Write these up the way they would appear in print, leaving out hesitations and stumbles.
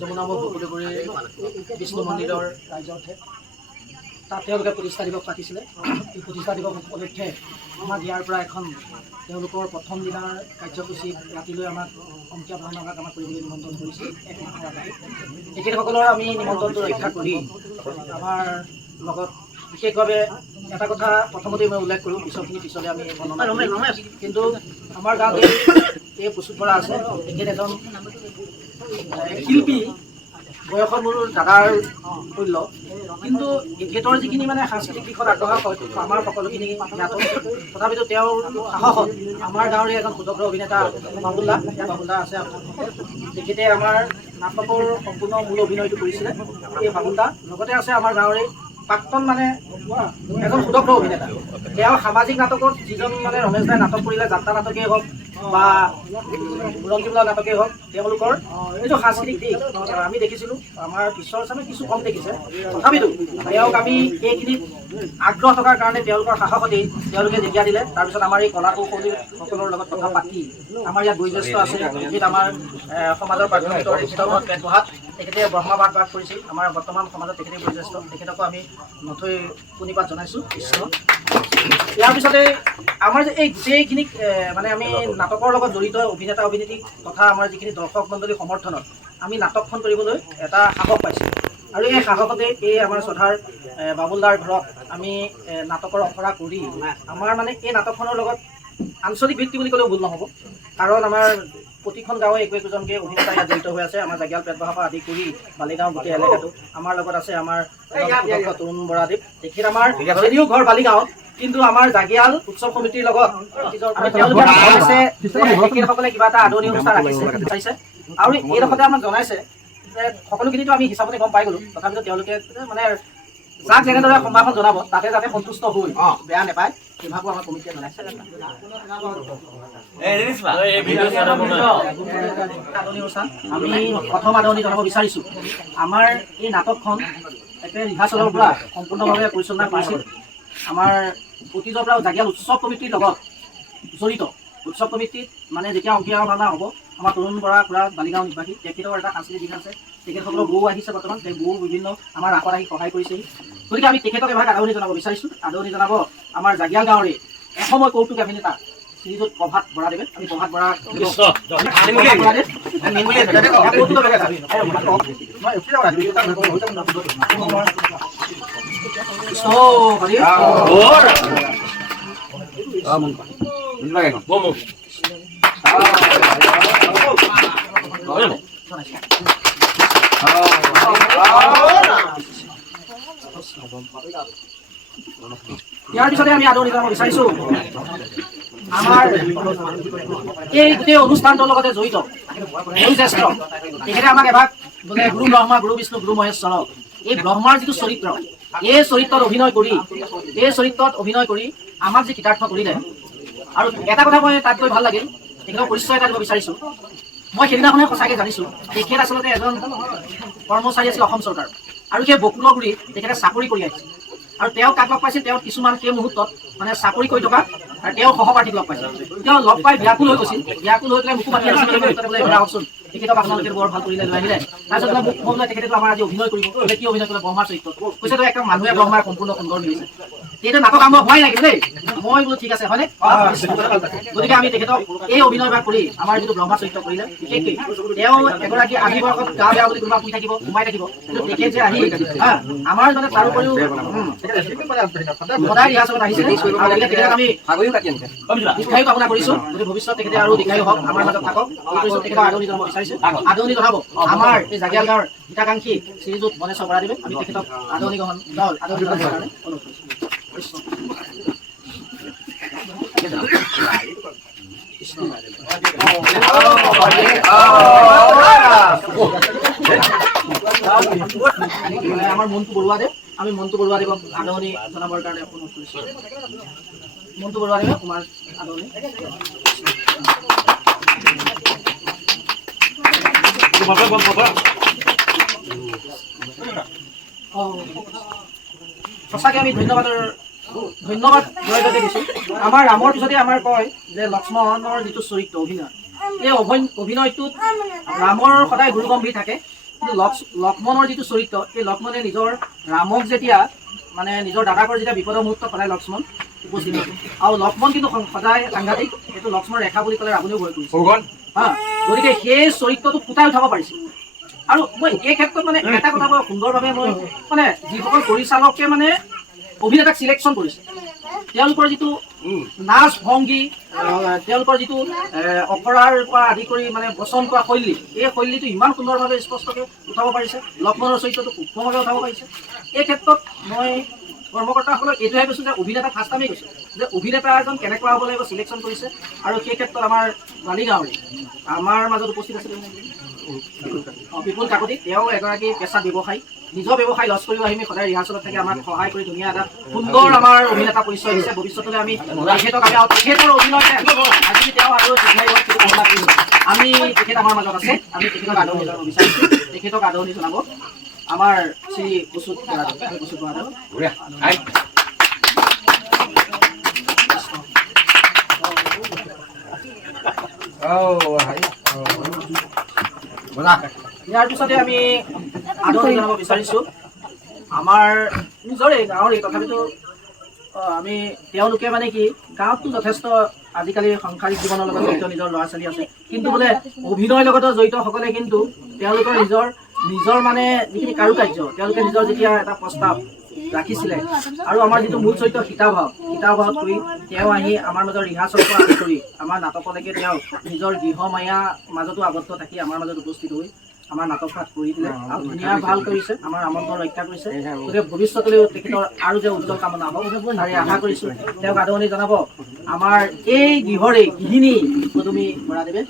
যমুনা বকুলগুৰি বিষ্ণু মন্দিৰৰ ৰাইজৰহে তাত তেওঁলোকে প্ৰতিষ্ঠা দিৱস পাতিছিলে। এই প্ৰতিষ্ঠা দিৱস উপলক্ষে আমাক ইয়াৰ পৰা এখন তেওঁলোকৰ প্ৰথম দিনাৰ কাৰ্যসূচীত ৰাতিলৈ আমাক সংখ্যা ভাওনাভাগ আমাক কৰিবলৈ নিমন্ত্ৰণ কৰিছিল। এক মাহৰ আগতে তেখেতসকলৰ আমি নিমন্ত্ৰণটো ৰক্ষা কৰি আমাৰ লগত বিশেষভাৱে এটা কথা প্ৰথমতেই মই উল্লেখ কৰোঁ, পিছৰখিনি পিছলৈ আমি বৰ্ণনা কৰিম। কিন্তু আমাৰ গাঁৱত এই প্ৰস্তুত কৰা আছে, তেখেত এজন শিল্পী, বয়সত মোৰ দাদাৰ মূল্য, কিন্তু তেখেতৰ যিখিনি মানে সাংস্কৃতিক দিশত আগ্ৰহ হয় আমাৰ সকলোখিনি জ্ঞাত। তথাপিতো তেওঁৰ সাহসত আমাৰ গাঁৱৰে এজন সুদক্ষ অভিনেতা বাবুল দা আছে। তেখেতে আমাৰ নাটকৰ সম্পূৰ্ণ মূল অভিনয়টো কৰিছিলে। এই বাবুল দা লগতে আছে আমাৰ গাঁৱৰে প্ৰাক্তন মানে এজন সুদক্ষ অভিনেতা। তেওঁ সামাজিক নাটকত যিজন মানে ৰমেশ দাই নাটক কৰিলে, যাত্ৰা নাটকেই হওক বা বুৰঞ্জীমূলক নাটকেই হওক, তেওঁলোকৰ এইটো সাংস্কৃতিক দিশ আমি দেখিছিলোঁ। আমাৰ পিছৰ চামে কিছু কম দেখিছে, তথাপিতো তেওঁক আমি এইখিনিত আগ্ৰহ থকাৰ কাৰণে তেওঁলোকৰ সাহসতেই তেওঁলোকে যেতিয়া দিলে, তাৰপিছত আমাৰ এই কলা কৌশলীসকলৰ লগত কথা পাতি আমাৰ ইয়াত বয়োজ্যেষ্ঠ আছে, তেখেত আমাৰ সমাজৰ প্ৰাথমিক পেট বহাত তেখেতে ব্ৰহ্মাবাদ বাস কৰিছিল। আমাৰ বৰ্তমান সমাজত তেখেতে বয়োজ্যেষ্ঠ, তেখেতকো আমি নথৈ প্ৰণিপাত জনাইছোঁ। কৃষ্ণ। ইয়াৰ পিছতে আমাৰ যে এই গোটেইখিনিক মানে আমি নাটকৰ লগত জড়িত অভিনেতা অভিনেত্ৰী তথা আমাৰ যিখিনি দৰ্শক মণ্ডলী সমৰ্থনত আমি নাটকখন কৰিবলৈ এটা সাহস পাইছোঁ। আৰু এই সাহসতে এই আমাৰ শ্ৰদ্ধাৰ বাবুল দাৰ ঘৰত আমি নাটকৰ অখৰা কৰি আমাৰ মানে এই নাটকখনৰ লগত আঞ্চলিক ভিত্তি বুলি ক'লেও ভুল নহ'ব, কাৰণ আমাৰ প্ৰতিখন গাঁৱে একোজনকৈ অভিনেতা ইয়াত জড়িত হৈ আছে। আমাৰ জাগিয়াল পেটবহাৰ পৰা আদি কৰি বালিগাঁও গোটেই এলেকাটো আমাৰ লগত আছে। আমাৰ তৰুণ বৰাদেৱ, তেখেত আমাৰ যদিও ঘৰ বালিগাঁৱত, কিন্তু আমাৰ জাগিয়াল উৎসৱ সমিতিৰ লগত তেখেতসকলে কিবা এটা আদৰণি অনুষ্ঠান ৰাখিছে। আৰু এইডোখৰতে আমাক জনাইছে যে সকলোখিনিতো আমি হিচাপতে গম পাই গ'লোঁ, তথাপিতো তেওঁলোকে মানে যাক যেনেদৰে সম্ভাষণ জনাব তাতে যাতে সন্তুষ্ট হৈ বেয়া নাপায় সেইভাগো আমাৰ কমিটিয়ে জনাইছে। আদৰণি অনুষ্ঠান আমি প্ৰথম আদৰণি জনাব বিচাৰিছোঁ। আমাৰ এই নাটকখন একেবাৰে ৰিহাৰ্চেলৰ পৰা সম্পূৰ্ণভাৱে পৰিচালনা কৰিছিল আমাৰ অতীজৰ পৰা জাগিয়াল উৎসৱ কমিটিৰ লগত জড়িত। উৎসৱ কমিটিত মানে যেতিয়া অংকীয়া ভাওনা হ'ব, আমাৰ তৰুণ বৰা খুৰা বালিগাঁও নিবাসী, তেখেতৰ এটা সাংস্কৃতিক দিশ আছে। তেখেতসকলৰ বৌ আহিছে বৰ্তমান, সেই বৌ বিভিন্ন আমাৰ ৰাসত আহি সহায় কৰিছেহি। গতিকে আমি তেখেতক এভাগ আদৰণি জনাব বিচাৰিছোঁ। আদৰণি জনাব আমাৰ জাগিয়াল গাঁৱৰে এসময় কৌতুক অভিনেতা শ্ৰীযুত প্ৰভাত বৰাদেৱে। আমি প্ৰভাত বৰা ইয়াৰ পিছতে আমি আদৰণি জনাব বিচাৰিছোঁ আমাৰ এই গোটেই অনুষ্ঠানটোৰ লগতে জড়িত বয়োজ্যেষ্ঠ, তেখেতে আমাক এভাগ বোলে গুৰু ব্ৰহ্মা, গুৰু বিষ্ণু, গুৰু মহেশ্বৰ, এই ব্ৰহ্মাৰ যিটো চৰিত্ৰ, এই চৰিত্ৰত অভিনয় কৰি আমাক যি কৃতাৰ্থ কৰিলে। আৰু এটা কথা মই তাত গৈ ভাল লাগিল, তেখেতৰ পৰিচয় এটা দিব বিচাৰিছোঁ। মই সেইদিনাখনে সঁচাকৈ জানিছোঁ তেখেত আচলতে এজন কৰ্মচাৰী আছিল অসম চৰকাৰ, আৰু সেই বকুলগুৰিত তেখেতে চাকৰি কৰি আহিছিল। আৰু তেওঁ কাক লগ পাইছিল, তেওঁ কিছুমান সেই মুহূৰ্তত মানে চাকৰি কৰি থকা আৰু তেওঁৰ সহপাঠীক লগ পাইছিল। তেওঁ লগ পাই ব্যাকুল হৈ গৈছিল, ব্যাকুল হৈ পেলাই মোকো মাতি আহিছিল বোলে আহকচোন, তেখেতক আপোনালোকে বৰ ভাল কৰিলে লৈ আহিলে। তাৰপিছত মোক বোলে তেখেতেতো আমাৰ আজি অভিনয় কৰিব, বোলে কি অভিনয় কৰিলে, ব্ৰহ্মাৰ চৰিত্ৰত কৈছে, তো একদম মানুহে ব্ৰহ্মাৰ সম্পূৰ্ণ সুন্দৰ মিলিছে। তেতিয়া নাটক আৰম্ভ হোৱাই লাগিল দেই, মই বোলো ঠিক আছে হয়নে। গতিকে আমি তেখেতক এই অভিনয় ভাগ কৰি আমাৰ যিটো ব্ৰহ্মা চৰিত্ৰ কৰিলে, বিশেষকৈ তেওঁ এগৰাকী আদি বয়সত গা বেয়া বুলি কোনোবা শুই থাকিব, সোমাই থাকিব, কিন্তু তেখেত যে আহি আমাৰ মানে তাৰ উপৰিও সদায় ৰিহাৰ্চলত আহিছিলে। আৰু তেখেতক আমি দীৰ্ঘায়ু কামনা কৰিছোঁ, যদি ভৱিষ্যত তেখেতে আৰু দীৰ্ঘায়ু হওক, আমাৰ মাজত থাকক। এই কৰিছোঁ তেখেতক আদৰণি জনাব বিচাৰিছোঁ। আদৰণি জনাব আমাৰ এই জাগিয়াল গাঁৱৰ হিতাকাংক্ষী শ্ৰীযুত মনেশ্বৰ বৰাদেৱে। আমি তেখেতক আদৰণি জনাবৰ কাৰণে অনুৰোধ কৰিছোঁ। আমাৰ মন্টু বৰুৱাদেৱ, আমি মন্টু বৰুৱাদেৱক আদৰণি জনাবৰ কাৰণে অনুৰোধ কৰিছোঁ। মন্টু বৰুৱাদেৱে কুমাৰ আদৰণি। সঁচাকৈ আমি ধন্যবাদ জয়গতে দিছোঁ। আমাৰ ৰামৰ পিছতে আমাৰ কয় যে লক্ষ্মণৰ যিটো চৰিত্ৰ অভিনয়, এই অভিনয়টোত ৰামৰ সদায় গুৰুগম্ভীৰ থাকে, কিন্তু লক্ষ্মণৰ যিটো চৰিত্ৰ, এই লক্ষ্মণে নিজৰ ৰামক যেতিয়া মানে নিজৰ দাদাকৰ যেতিয়া বিপদৰ মুহূৰ্তত সদায় লক্ষ্মণ উপস্থিত আছে। আৰু লক্ষ্মণ কিন্তু সদায় সাংঘাতিক, এইটো লক্ষ্মণৰ ৰেখা বুলি ক'লে ৰাৱণেও ভয় কৰিছে। গতিকে সেই চৰিত্ৰটো ফুটাই উঠাব পাৰিছে। আৰু মই এই ক্ষেত্ৰত মানে এটা কথা বৰ সুন্দৰভাৱে মই মানে যিসকল পৰিচালকে মানে অভিনেতাক চিলেকশ্যন কৰিছে, তেওঁলোকৰ যিটো নাচ ভংগী, তেওঁলোকৰ যিটো অখৰাৰ পৰা আদি কৰি মানে বচন কৰা শৈলী, এই শৈলীটো ইমান সুন্দৰভাৱে স্পষ্টকৈ উঠাব পাৰিছে। লক্ষ্মণৰ চৰিত্ৰটো সূক্ষ্মভাৱে উঠাব পাৰিছে। এই ক্ষেত্ৰত মই কৰ্মকৰ্তাসকলক এইটোহে কৈছোঁ যে অভিনেতা ফাৰ্ষ্ট টাইমেই কৈছোঁ যে অভিনেতা এজন কেনেকুৱা হ'ব লাগিব চিলেকশ্যন কৰিছে। আৰু সেই ক্ষেত্ৰত আমাৰ মালিগাঁৱৰে আমাৰ মাজত উপস্থিত আছিলে বিপুল কাকতি, তেওঁ এগৰাকী পেছাত ব্যৱসায়ী, নিজৰ ব্যৱসায় লছ কৰিব আহি সদায় ৰিহাৰ্চলত থাকি আমাক সহায় কৰি ধুনীয়া এটা সুন্দৰ আমাৰ অভিনেতা পৰিচয় দিছে। ভৱিষ্যতলৈ আমি তেখেতক তেখেতৰ অভিনয় আজি তেওঁ আৰু আমি তেখেত আমাৰ মাজত আছে, আমি তেখেতক আদৰণি জনাব বিচাৰিছোঁ। তেখেতক আদৰণি জনাব আমাৰ শ্ৰী বসুত বৰাদেৱ। ইয়াৰ পিছতে আমি আদৰণি জনাব বিচাৰিছোঁ আমাৰ নিজৰে গাঁৱৰে, তথাপিতো আমি তেওঁলোকে মানে কি গাঁৱততো যথেষ্ট আজিকালি সাংসাৰিক জীৱনৰ লগত জড়িত নিজৰ ল'ৰা ছোৱালী আছে, কিন্তু বোলে অভিনয়ৰ লগত জড়িতসকলে কিন্তু তেওঁলোকৰ নিজৰ মানে যিখিনি কাৰুকাৰ্য, তেওঁলোকে নিজৰ যেতিয়া এটা প্ৰস্তাৱ ৰাখিছিলে আৰু আমাৰ যিটো মূল চৰিত্ৰ সীতাভাৱত কৰি তেওঁ আহি আমাৰ মাজত ৰিহাৰ্চলৰ পৰা আদি কৰি আমাৰ নাটকলৈকে তেওঁ নিজৰ গৃহমায়া মাজতো আবদ্ধ থাকি আমাৰ মাজত উপস্থিত হৈ আমাৰ নাটক পাঠ কৰি দিলে আৰু ধুনীয়া ভাল কৰিছে, আমাৰ আমন্ত্ৰণ ৰক্ষা কৰিছে। গতিকে ভৱিষ্যতলৈও তেখেতৰ আৰু যে উজ্জ্বল কামনা হওক তাৰে আশা কৰিছোঁ। তেওঁক আদৰণি জনাব আমাৰ এই গৃহৰে গৃহিণী পদুমী বৰাদেৱে।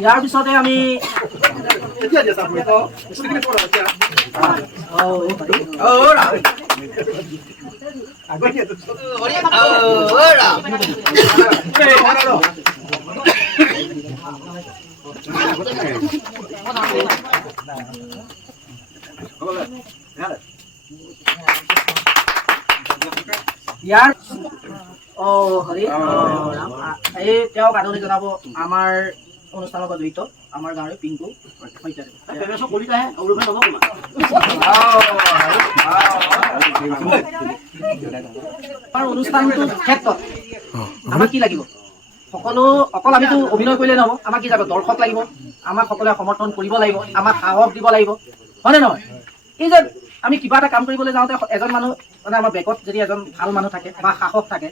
ইয়াৰ পিছতে আমি ইয়াৰ এই তেওঁক আদৰণি জনাব আমাৰ অনুষ্ঠানৰ লগত জড়িত আমাৰ গাঁৱৰে পিংকু শইকীয়াদেৱ। আমাৰ অনুষ্ঠানটোৰ ক্ষেত্ৰত আমাক কি লাগিব? সকলো অকল আমিতো অভিনয় কৰিলে নহ'ব, আমাক কি যাব? দৰ্শক লাগিব, আমাক সকলোৱে সমৰ্থন কৰিব লাগিব, আমাক সাহস দিব লাগিব, হয়নে নহয়? এই যে আমি কিবা এটা কাম কৰিবলৈ যাওঁতে এজন মানুহ মানে আমাৰ বেগত যদি এজন ভাল মানুহ থাকে বা সাহস থাকে,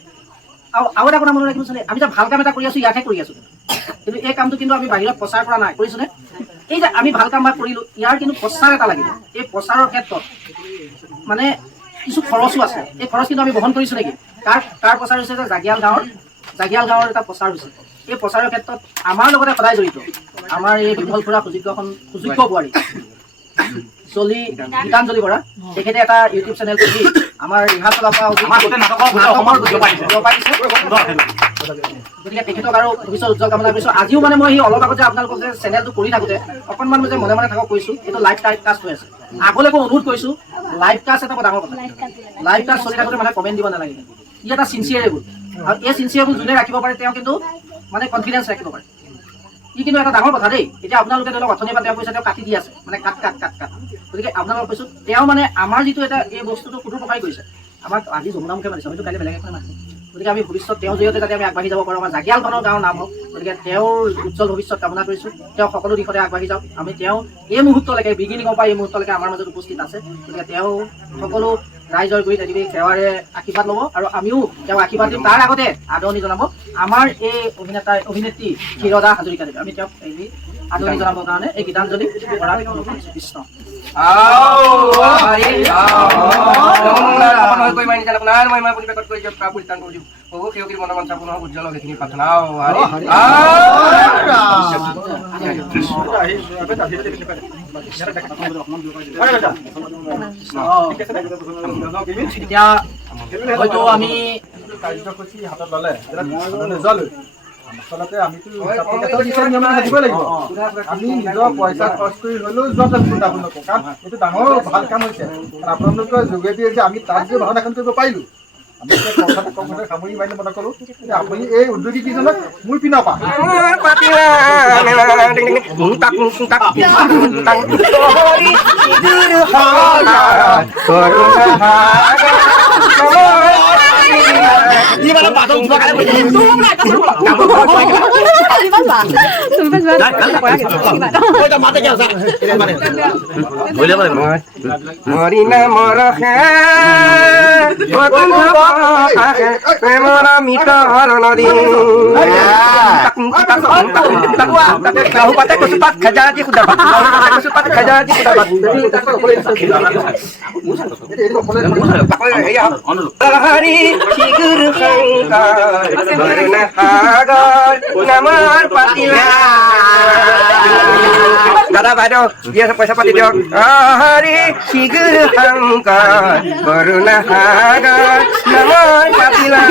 আৰু এটা কথা মনত ৰাখিবচোন, আমি যে ভাল কাম এটা কৰি আছোঁ ইয়াতহে কৰি আছোঁ, কিন্তু এই কামটো কিন্তু আমি বাহিৰত প্ৰচাৰ কৰা নাই, কৰিছোঁনে? এই যে আমি ভাল কাম বা কৰিলোঁ ইয়াৰ কিন্তু প্ৰচাৰ এটা লাগিব। এই প্ৰচাৰৰ ক্ষেত্ৰত মানে কিছু খৰচো আছে, এই খৰচ কিন্তু আমি বহন কৰিছোঁ নেকি? কাৰ প্ৰচাৰ হৈছে যে জাগিয়াল গাঁৱৰ এটা প্ৰচাৰ হৈছে। এই প্ৰচাৰৰ ক্ষেত্ৰত আমাৰ লগতে সদায় জড়িত আমাৰ এই বিমল খুৰা সুযোগ্য বোৱাৰী গীতাঞ্জলি বৰা, তেখেতে এটা ইউটিউব চেনেল খুলি আমাৰ ৰিহাৰ্চলৰ পৰা গতিকে তেখেতক আৰু ভৱিষ্যত উজ্জ্বল কামনা কৰিছোঁ। আজিও মানে মই অলপ আগত যে আপোনালোকক যে চেনেলটো কৰি থাকোঁতে অকণমান যে মনে থাকক কৈছোঁ, এইটো লাইভ কাষ্ট হৈ আছে। আগলৈকো অনুৰোধ কৰিছোঁ, লাইভ কাষ্ট এটা ডাঙৰ কথা, লাইভ কাষ্ট চলি থাকোঁতে মানে কমেণ্ট দিব নালাগে। ই এটা চিনচিয়াৰেবল, আৰু এই চিনচিয়াৰবোৰ যোনে ৰাখিব পাৰে তেওঁ কিন্তু মানে কনফিডেঞ্চ ৰাখিব পাৰে। ই কিন্তু এটা ডাঙৰ কথা দেই। এতিয়া আপোনালোকে ধৰি লওক অথনি বা তেওঁ কৈছে তেওঁ কাটি দি আছে, মানে কাট। গতিকে আপোনালোকক কৈছোঁ তেওঁ মানে আমাৰ যিটো এটা এই বস্তুটো সুদূৰ প্ৰসাৰী কৰিছে। আমাক আজি যমুনামুখে মাতিছে, হয়তো কাইলৈ বেলেগ এখন মাতিম। গতিকে আমি ভৱিষ্যত তেওঁৰ জৰিয়তে যাতে আমি আগবাঢ়ি যাব পাৰোঁ, আমাৰ জাগিয়ালখনৰ গাঁৱৰ নাম হওক। গতিকে তেওঁৰ উজ্জ্বল ভৱিষ্যত কামনা কৰিছোঁ, তেওঁ সকলো দিশতে আগবাঢ়ি যাওক। আমি তেওঁ এই মুহূৰ্তলৈকে বিগিনিঙৰ পৰা এই মুহূৰ্তলৈকে আমাৰ মাজত উপস্থিত আছে। গতিকে তেওঁ সকলো ৰাইজৰ গুৰিত এদিবি সেৱাৰে আশীৰ্বাদ ল'ব আৰু আমিও তেওঁ আশীৰ্বাদ দিম। তাৰ আগতে আদৰণি জনাব আমাৰ এই অভিনেত্ৰী ক্ষীৰদা হাজৰিকাদেৱী। আমি তেওঁক আদৰণি জনাবৰ কাৰণে এই গীতাঞ্জলি কৃষ্ণ উজ্জ্বল সেইখিনি প্ৰাৰ্থনা এতিয়া হয়তো আমি কাৰ্যসূচী হাতত ল'লে আচলতে আমিতো নিয়ম থাকিব লাগিব আমি নিজৰ পইচা খৰচ কৰি হ'লেও যোৱা চিন্তা নকৰোঁ কাৰণ এইটো ডাঙৰ ভাল কাম হৈছে আপোনালোকৰ যোগেদি যে আমি তাত যে ভাওনাখন কৰিব পাৰিলোঁ আমি কথাটো সামৰি মাৰিলে মনে কৰোঁ আপুনি এই উদ্যোগীকেইজনক মোৰ পিনৰ পৰা দাদা বাইদেউ দিয়ে পইচা পাতি দিয়ক হৰি শিগুৰ শংকৰ কৰুণা সাগৰ নামৰ পাতিলা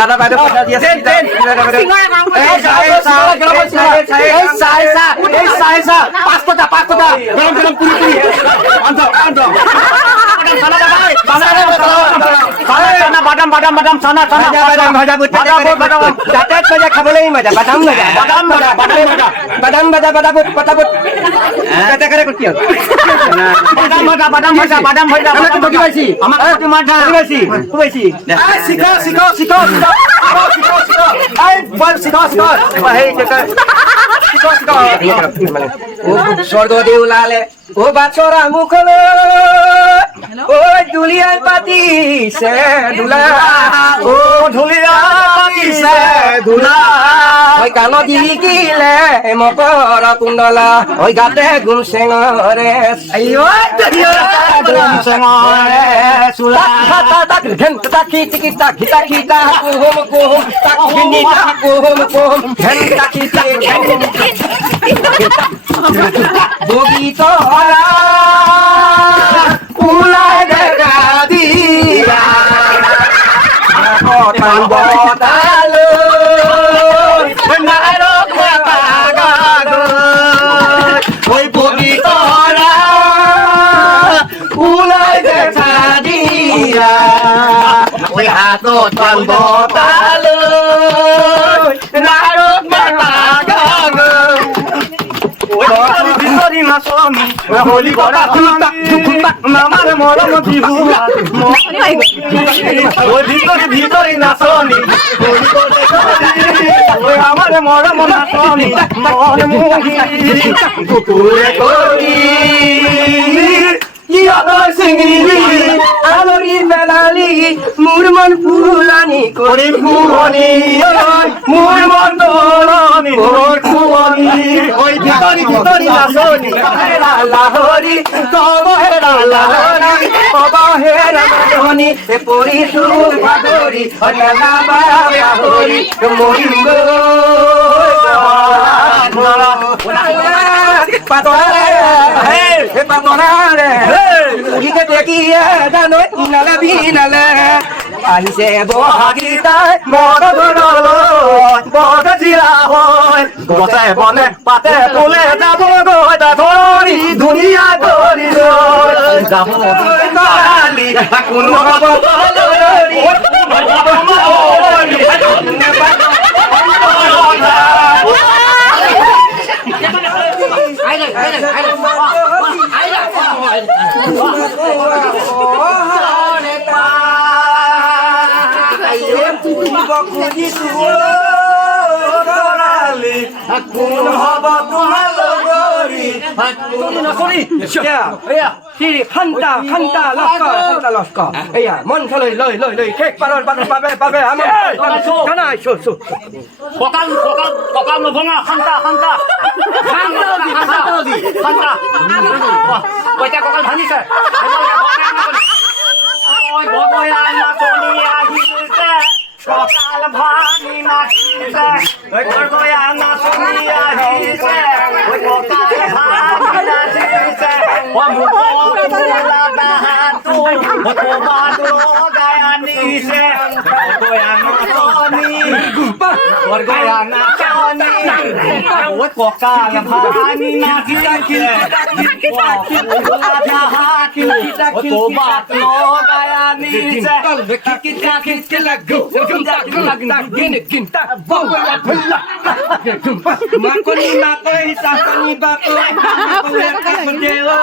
দাদা বাইদেউ পইচা দি আছে বাদাম বাদাম বাদাম চানা চানা বাদাম ভাজা বাদাম যাতায়াত ভাজা খাবলৈ মজা বাদাম ভাজা বাদাম ভাজা বাদাম ভাজা বাদাম ভাজা বাদাম পটাপট কেটে কেটে করতে বাদাম ভাজা বাদাম ভাজা বাদাম ভাজা আমরা তো পাইছি আমার তো মাঠা পাইছি পাইছি শিখো শিখো শিখো শিখো শিখো এই বল শিখো শিখো এই শিখো শিখো ও স্বর্গ দেউলালে ও বাছরা মুখলে ও দুলিয়ার পাতিছে দুলা ও দুলিয়ার পাতিছে দুলা ওই কান দিকিলে মকর কুণ্ডলা ওই গাতে গুমসেঙরে আইও গুম সেঙরে সুলা তাক ঘেন তাকি টিকি তাকি তাকি তা কুম কুম তাকি নি তা কুম কুম ঘেন তাকি তাকি ঘেন বগিত হরা উলাই দেখা দিয়া কটান বতালো নারক মাতাগাগো ওই বগিত হরা উলাই দেখা দিয়া ওই হাতত পান বতালো নারক মাতাগাগো ভিতরি নাচনি হলি গড়া আমার মরম বিহু ওই ভিতরি ভিতরি নাচনি ওই আমার মরম নাচনি মন মুহি কুকুরে করি আলরি বেলালি মোর মন ফুলানি করি ফুলনি মোর মন দোলনি মোর ফুলনি ওই ভিতরি ভিতরি নাচনি লাহরি তব হেরা লাহরি তব হেরা মাধনি এ পরি সুর ভাদরি হলা বাবা হরি মরিঙ্গ পাতরে হে পাতরে উড়িকে দেখিয়ে জানো ইনালে বিনালে আহিছে বহাগিতাই মদ ধরল বদ জিরা হয় গছে বনে পাতে ফুলে যাব গৈ ধরি দুনিয়া ধরি যাব কালি কোন হব লরি কোন হব তোমার লগরি খান্তা খান্তা লস্কর খান্তা লস্কর এয়া মন চলৈ লৈ লৈ লৈ শেষ পাৰৰ পাবে পাবে আমাৰ জানাই ককাল ককাল ককাল নভঙা খান্তা খান্তা খান্তা খান্তা কইটা ককাল ভাঙিছে ওই ভগয়া নাচনি আহিছে ককাল ভাঙি নাচিছে ওই ভগয়া নাচনি আহিছে ওই ককাল ভাঙি নাচিছে ও মুখ ফুলা হাতু Obat gaya nise Gorgoya nasoni Gorgoya nasoni Ot kokal bhani nakise Jahat Obat gaya nise Makoni makoi sakoni bakoi Penglekas berdewa